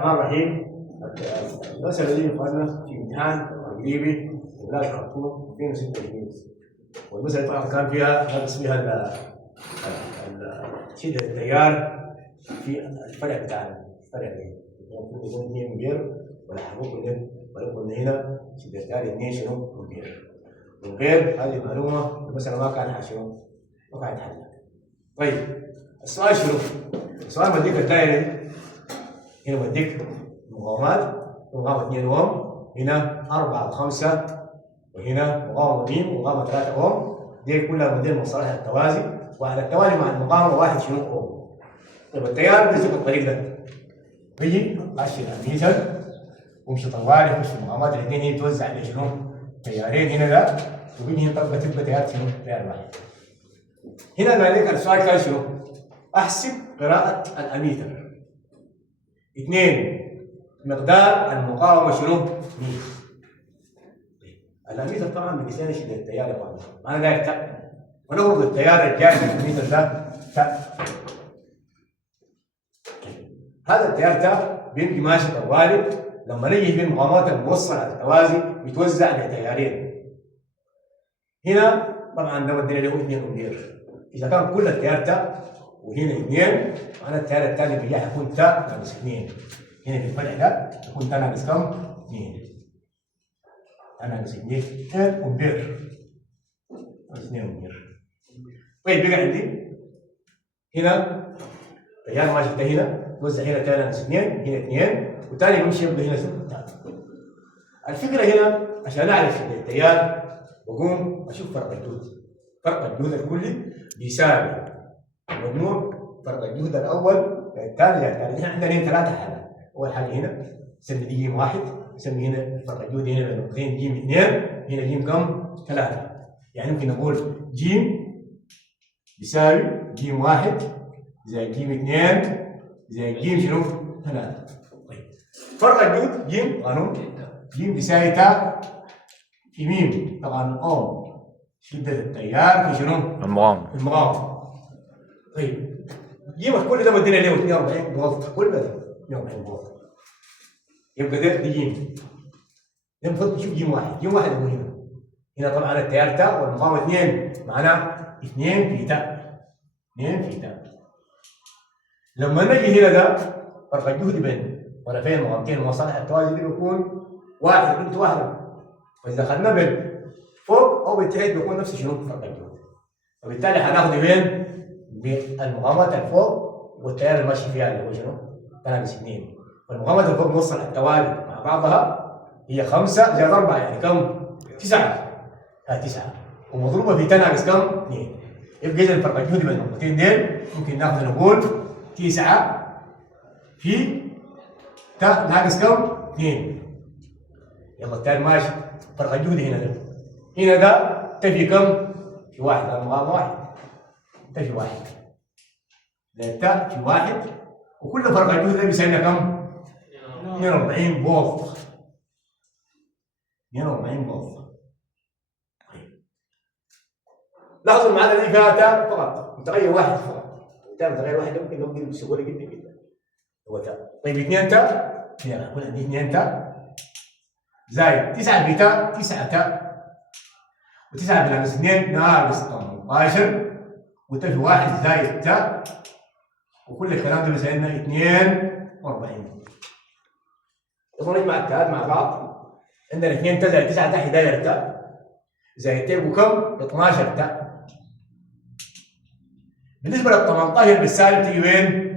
الرحمن الرحيم. المسألة دي اخواننا في امتحان تجريبي ولاية خرطوم 2006 والمسألة طبعا كان فيها نقص فيها شدة التيار في الفرع بتاعنا، الفرع ده المفروض يكون 2 امبير ولا حبوب ولا قلنا هنا شدة التيار 2 شنو امبير من غير هذه المعلومة المسألة ما كان شنو ما كانت حل. طيب السؤال شنو؟ السؤال بديك الدائرة هنا بديك مقاومات، مقاومة 2 اوم، هنا 4 و5 وهنا مقاومة ميم ومقاومة 3 اوم، دي كلها موديل مصطلح التوازي وعلى التوالي مع المقاومة واحد شنو اوم. طيب التيار بيجي بالطريق ده، بيجي ماشي الاميتر ويمشي طوالي يخش في المقاومات الاثنين، هي توزع على شنو؟ تيارين هنا ده وبيجي هنا تبقى تيار شنو؟ تيار واحد. هنا قال لك السؤال كان شنو؟ احسب قراءة الاميتر. 2 مقدار المقاومة شنو؟ مين؟ الاميتر طبعا بالنسبة لي شدة التيار يا اخوان، انا داير تاء ونفرض التيار الجاي من الاميتر ده تاء. هذا التيار تاء بيمشي ماشي طوالي، لما نيجي في المقاومات الموصلة على التوازي بيتوزع لتيارين. هنا طبعا ده مدينا له 2 امبير، اذا كان كل التيار تاء وهنا 2 معنى التيار الثاني بيجي حيكون تاء ناقص 2. هنا في الفرع ده يكون تاء ناقص كم؟ 2. تاء ناقص 2 امبير. ناقص 2 امبير. طيب بقى عندي هنا تيار ماشي ده هنا توزع هنا تاء ناقص 2 هنا 2 والثاني بيمشي يبقى هنا تاء. الفكره هنا عشان اعرف التيار بقوم اشوف فرق الجهد. فرق الجهد الكلي بيساوي مجموع فرق الجهد الاول الثاني يعني احنا عندنا هنا 3 حالات. اول حاجه هنا نسمي دي جيم 1، نسمي هنا فرق الجهد هنا بين نقطتين جيم 2، هنا جيم كم؟ 3. يعني ممكن نقول جيم بيساوي جيم 1 زائد جيم 2 زائد جيم شنو؟ 3. طيب فرق الجهد جيم قانون جيم بيساوي تاء في ميم طبعا اوم شدة التيار في شنو؟ المقاومة. طيب جيم كل ده مدينا له 42 فولت، كل ده 42 فولت. يبقى ده دي جيم. ده المفروض نشوف جيم 1، جيم 1 هو هنا. هنا طبعا التيار تاء والمقاومة 2 معناه 2 في تاء. 2 في تاء. لما نجي هنا ده فرق الجهد بين طرفين مقاومتين مصالح التوازي دي بيكون 1 قيمته 1. فإذا خدنا بين فوق أو بالتحت بيكون نفس شنو؟ فرق الجهد. وبالتالي هناخد بين بالمقاومات الفوق والتيار اللي ماشي فيها اللي هو شنو؟ ناقص 2. والمقاومات الفوق موصل التوالي مع بعضها هي 5 زائد 4 يعني كم؟ 9. 9 ومضروبة في ناقص كم؟ 2. يبقى إذا فرق الجهد بين النقطتين ديل ممكن ناخذ نقول 9 في ناقص كم؟ 2. يلا التيار ماشي فرق الجهد هنا ده. هنا ده تفي كم؟ في 1 المقاومة 1 تفي 1 زائد تاء في 1 وكل فرق الجهد ده بيساوي كم؟ 42 فولت. 42 فولت. لاحظوا المعادلة دي فيها تاء فقط، متغير واحد فقط. التاء متغير واحد ممكن نقول بسهولة جدا جدا. هو تاء. طيب 2 تاء هنا هقول عندي 2 تاء زائد 9 في تاء 9 تاء و9 بناقص 2 ناقص 18 وتفي 1 زائد تاء وكل الكلام ده بيساوي لنا 42. طب نجمع التاءات مع بعض. عندنا 2 تاء زائد 9 تاء 11 تاء زائد تاء وكم؟ 12 تاء. بالنسبة لل 18 بالسالب تيجي وين؟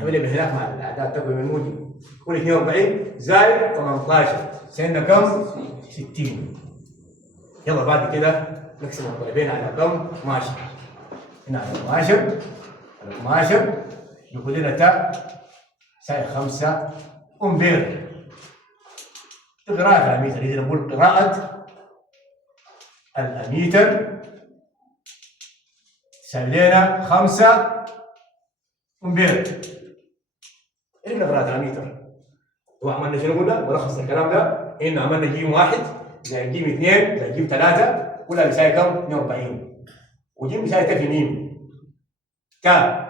تولي بهناك مع الأعداد تقوي من موجب. كل 42 زائد 18 سينا كم؟ 60. يلا بعد كده نقسم الطرفين على كم؟ 12. هنا على 12 على 12 يقول لنا تاء ساي 5 امبير. قراءة الاميتر، إذا نقول قراءة الاميتر تساوي لنا 5 امبير. ايه قراءة الاميتر؟ هو عملنا شنو قلنا؟ ملخص الكلام ده إن عملنا جيم 1 زائد جيم 2 زائد جيم 3 كلها بيساوي كم؟ 42 وجيم بيساوي تاء في ميم. تاء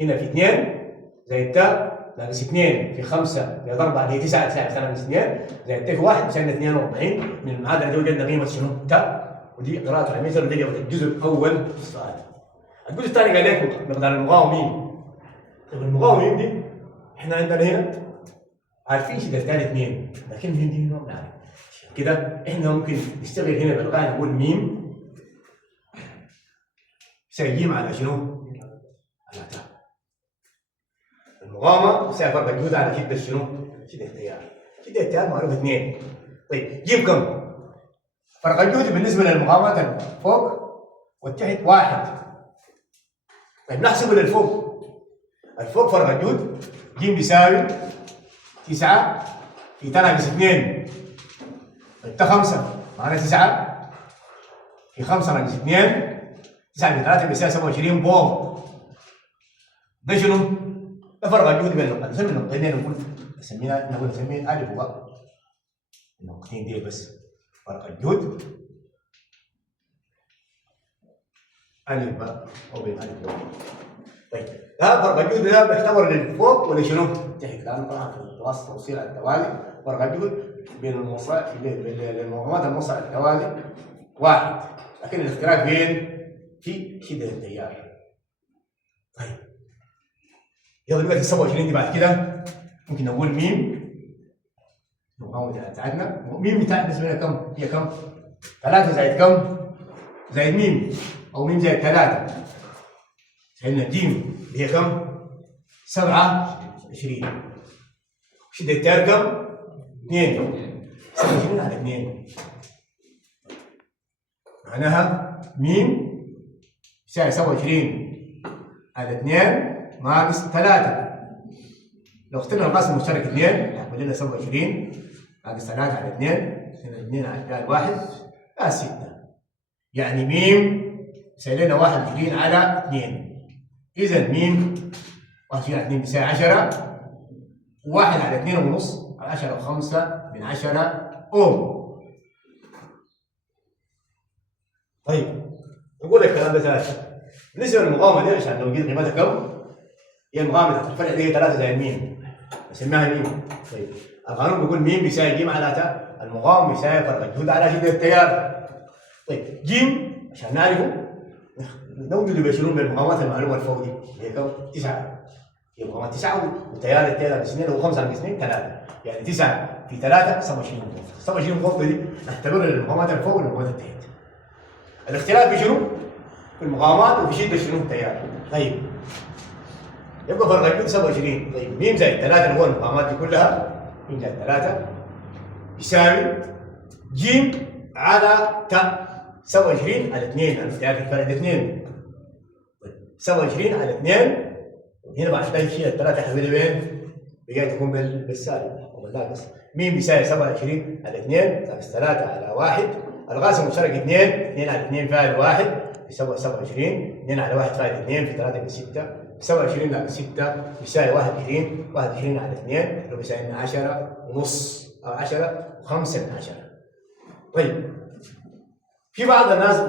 هنا في 2 زائد تاء ناقص 2 في 5 زائد 4 اللي هي 9 تساوي ناقص 2 زائد ت في 1 بيساوي 42 من المعادله دي وجدنا قيمه شنو؟ تا ودي قراءه الاميتر ودي الجزء الاول في السؤال. الجزء الثاني قال لك مقدار المقاومين. طيب المقاومين دي احنا عندنا هنا عارفين شدة ثاني 2 لكن مين دي ما بنعرف كده. احنا ممكن نشتغل هنا بالغايه نقول ميم يساوي ج على شنو؟ على تا. المقاومه يساوي فرق الجهد على شده شنو؟ شده التيار. شده التيار معروف 2. طيب جيب كم؟ فرق الجهد بالنسبه للمقاومات الفوق والتحت 1. طيب نحسبه للفوق. الفوق فرق الجهد ج بيساوي 9 في تناقص 2 طيب 5 معنا 9 في 5 ناقص 2 9 في 3 بيساوي 27 فولت. ده شنو؟ ده فرق الجهد بين النقطتين. نسمي النقطتين دي نقول نسميه ألف وباء. النقطتين دي بس فرق الجهد ألف باء أو بين ألف وباء. طيب ده فرق الجهد ده بيعتبر للفوق ولا شنو؟ تحت لأنه طبعا في التواصل توصيل على التوالي فرق الجهد بين الموصلات المقاومات الموصلة على التوالي 1 لكن الاختلاف بين في شدة التيار. طيب يلا دلوقتي 27 دي بعد كده ممكن نقول ميم المقاومة بتاعتنا. ميم بتاعتنا بالنسبة لنا كم؟ هي كم؟ 3 زائد كم؟ زائد ميم أو ميم زائد 3 سألنا جيم هي كم؟ 27. شدة التيار كم؟ 2. 27 على 2 معناها ميم يساوي 27 على 2 ناقص 3. لو اخترنا القاسم المشترك 2 هيعمل لنا 27 ناقص 3 على 2 هنا 2 على 1 6. يعني ميم يساوي لنا 21 على 2. إذا ميم 21 على 2 بيساوي 10 1 على 2 ونص على 10 و5 من 10 أوم. طيب نقول الكلام ده ثاني بالنسبه للمقاومه دي عشان لو جيت قيمتها كم؟ هي المقاومه تحت الفرع دي 3 زائد ميم نسميها ميم. طيب القانون بيقول ميم بيساوي ج على تا. المقاوم بيساوي فرق الجهد على شده التيار. طيب ج عشان نعرفه نوجد بشنو بالمقاومات المعلومه الفوق دي اللي هي كم؟ 9. هي مقاومات 9 والتيار التيار 2 و5 على 2 3 يعني 9 في 3 27 فولت. 27 فولت دي نعتبرها للمقاومات الفوق والمقاومات التحت. الاختلاف في شنو؟ في المقاومات وفي شده شنو؟ التيار. طيب يبقى فرق الجهد 27. طيب ميم زائد 3 اللي هو المقاومات دي كلها ميم زائد 3 يساوي ج على تا 27 على 2 يعني التيار في الفرق 2. طيب 27 على 2 هنا بعد ذلك شيء الثلاثه حولها وين؟ بقى تكون بالسالب او بالناقص. ميم بيساوي 27 على 2 ناقص 3 على 1 القاسم المشترك 2 على 2 فاعل 1 يساوي 27 2 على 1 فاعل 2 في 3 6 27 ناقص 6 يساوي 21 على 2 اللي بيساوي لنا 10 ونص او 10 و5 من 10. طيب في بعض الناس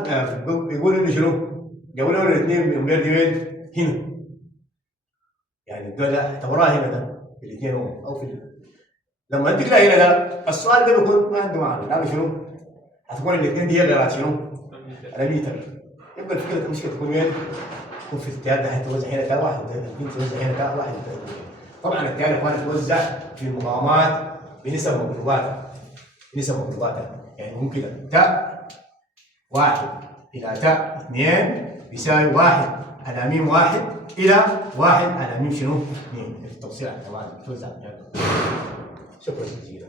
بيقولوا انه شنو؟ جابوا لنا الاثنين امبير دي وين؟ هنا يعني الدول اعتبروها هنا ده في الاثنين او في لما انت تلاقي هنا ده السؤال ده بيكون ما عنده معنى لانه شنو؟ هتكون الاثنين دي غيرات شنو؟ الميتر. يبقى الفكره المشكله تكون وين؟ تكون في التيار ده هيتوزع هنا كده واحد الاثنين توزع هنا كده واحد. طبعا التيار يا اخوان يتوزع في المقاومات بنسب مضروبات يعني ممكن تاء 1 الى تاء 2 بيساوي 1 على ميم 1 الى 1 على ميم شنو؟ 2 التوزيع على التوالي توزع. شكرا جزيلا.